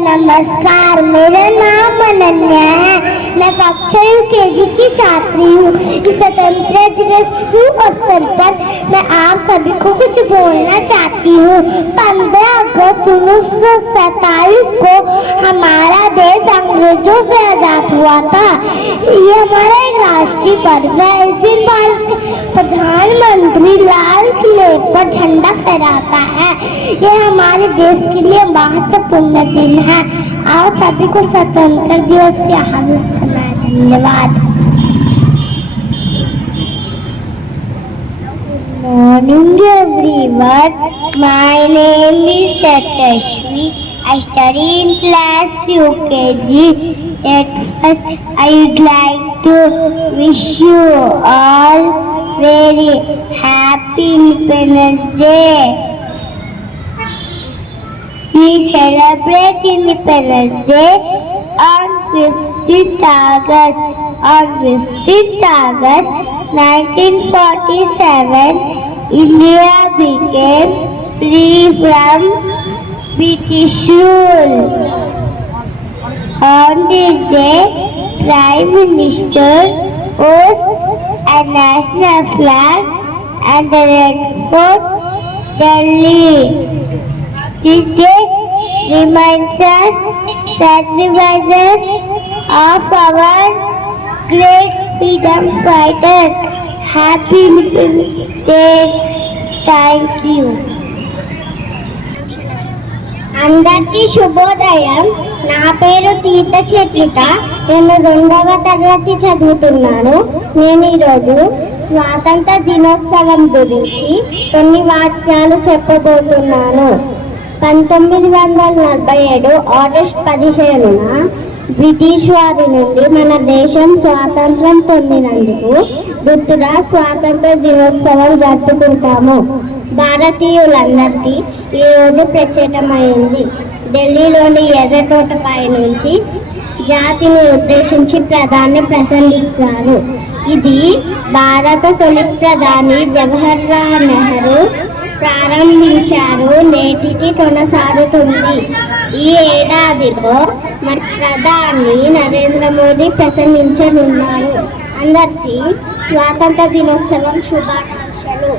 नमस्कार, मेरा नाम अनन्या है। मैं कक्षा यूकेजी की छात्री हूँ। इस स्वतंत्रता दिवस शुभ अवसर पर मैं आप सभी को कुछ बोलना चाहती हूँ। 15 अगस्त 1947 को हमारा देश अंग्रेजों से आजाद हुआ था। ये हमारा एक राष्ट्रीय पर्व है। इस दिन भारत के प्रधानमंत्री लाल किले पर झंडा फहराता है। ये हमारे देश के लिए महत्वपूर्ण दिन है। आओ सभी को स्वतंत्रता दिवस की हार्दिक शुभकामनाएं। धन्यवाद। Good morning everyone. My name is Tatashvi. I study in class UKG. At first, I would like to wish you all very happy Independence Day. We celebrate Independence Day on 15th August. On 15th August 1947, India became free from British rule. On this day, Prime Minister hosts a national flag and the Red Fort, Delhi. This day reminds us sacrifices of our great freedom fighters. Happy Independence Day. Thank you. అందరికీ శుభోదయం. నా పేరు తీర్థ చక్రిక. నేను 2వ తరగతి చదువుతున్నాను. నేను ఈరోజు స్వాతంత్ర దినోత్సవం గురించి కొన్ని వాక్యాలు చెప్పబోతున్నాను. 1947 ఆగస్టు 15న బ్రిటిష్ వారి నుండి మన దేశం స్వాతంత్రం పొందినందుకు గుర్తుగా స్వాతంత్ర దినోత్సవం జరుపుకుంటాము. భారతీయులందరికీ ఈరోజు ప్రత్యేకమైంది. ఢిల్లీలోని ఎర్రకోటపై నుంచి జాతిని ఉద్దేశించి ప్రధాని ప్రసంగిస్తారు. ఇది భారత తొలి ప్రధాని జవహర్లాల్ నెహ్రూ ప్రారంభించారు. నేటికి కొనసాగుతుంది. ఈ ఏడాదిలో మన ప్రధాని నరేంద్ర మోదీ ప్రసంగించనున్నారు. అందరికీ స్వాతంత్ర దినోత్సవం శుభాకాంక్షలు.